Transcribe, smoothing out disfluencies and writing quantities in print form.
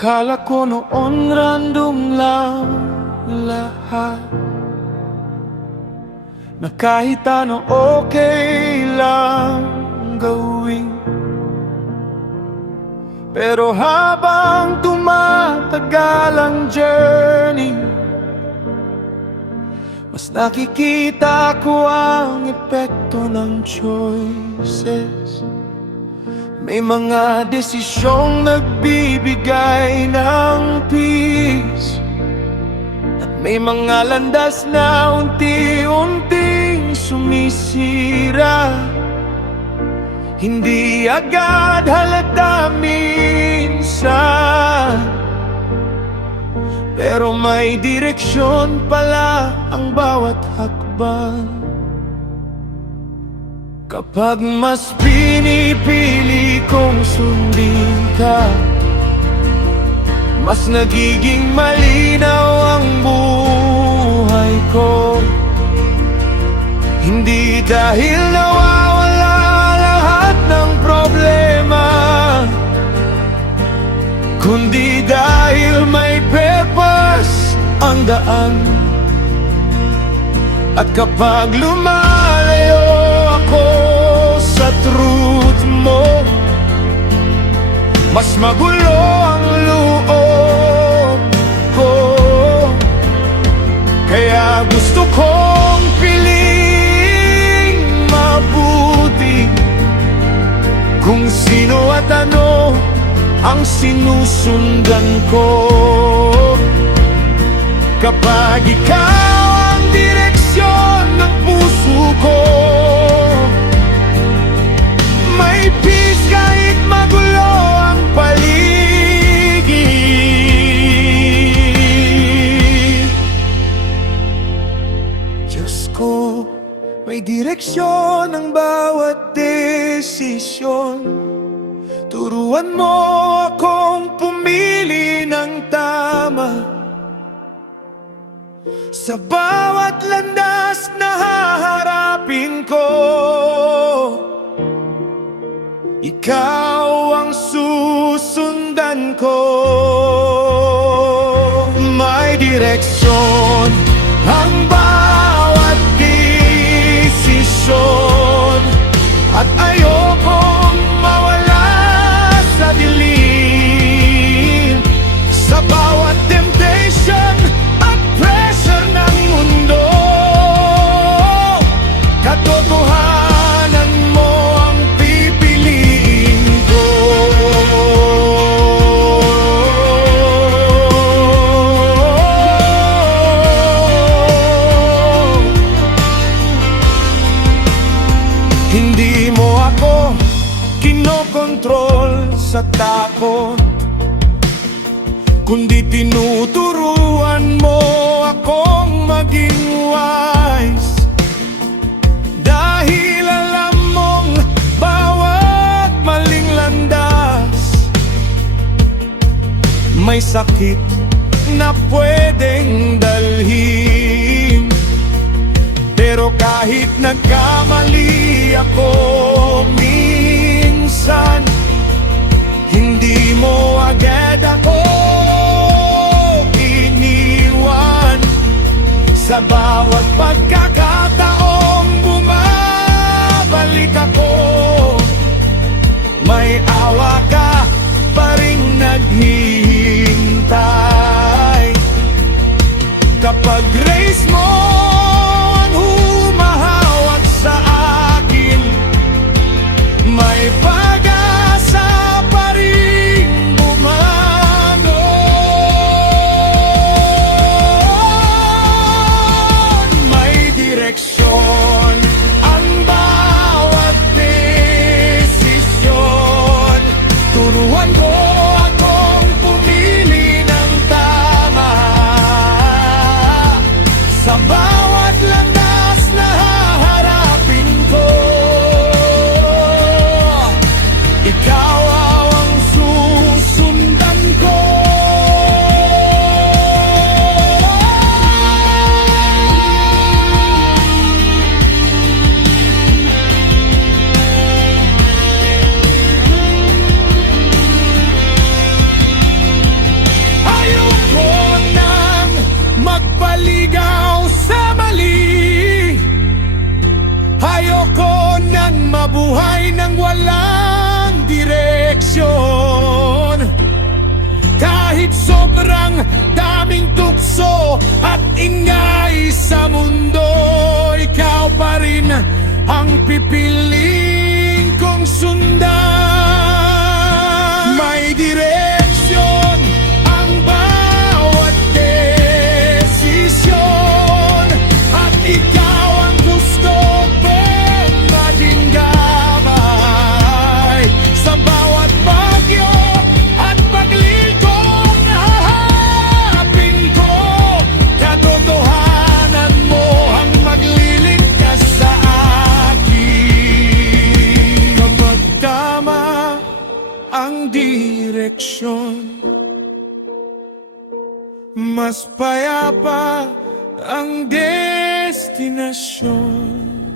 Akala ko noon random lang lahat, na kahit ano okay lang gawin. Pero habang tumatagal ang journey, mas nakikita ko ang epekto ng choices. May mga desisyong nagbibigay ng peace, at may mga landas na unti-unting sumisira. Hindi agad halata minsan, pero may direksyon pala ang bawat hakbang. Kapag mas pinipili kong sundin ka, mas nagiging malinaw ang buhay ko. Hindi dahil nawawala lahat ng problema, kundi dahil may purpose ang daan. At kapag lumalayo ako sa truth mo, mas magulo ang loob ko. Kaya gusto kong piling mabuti kung sino at ano ang sinusundan ko. Kapag ikaw ang direksyon ng puso ko, may peace kahit magulo ang paligid. Diyos ko, may direksyon ang bawat desisyon. Turuan mo akong pumili ng tama sa bawat landas na haharapin ko. Ikaw ang susundan ko. May direksyon ang bawat desisyon, at ayokong mawala sa dilim. Sa bawat temptation at pressure ng mundo, katotohanan mo ang pipiliin ko. Hindi mo ako kinokontrol sa takot, kundi tinuturuan mo akong maging wise. Dahil alam mong bawat maling landas may sakit na pwedeng dalhin. Pero kahit nagkamali ako minsan, hindi mo agad ako iniwan. Sa bawat pagkakataong bumabalik ako, may awa ka pa ring naghihintay. Kapag grace mo ang humahawak sa akin, may pag-asa pa rin bumangon. May ang pipiling kong sundan. May direksyon ang bawat desisyon, at ikaw ang gusto kong maging gabay. Sa bawat bagyo at paglikong haharapin ko, katotohanan mo ang magliligtas sa akin. Kapag tama ang direksyon, mas payapa ang destinasyon.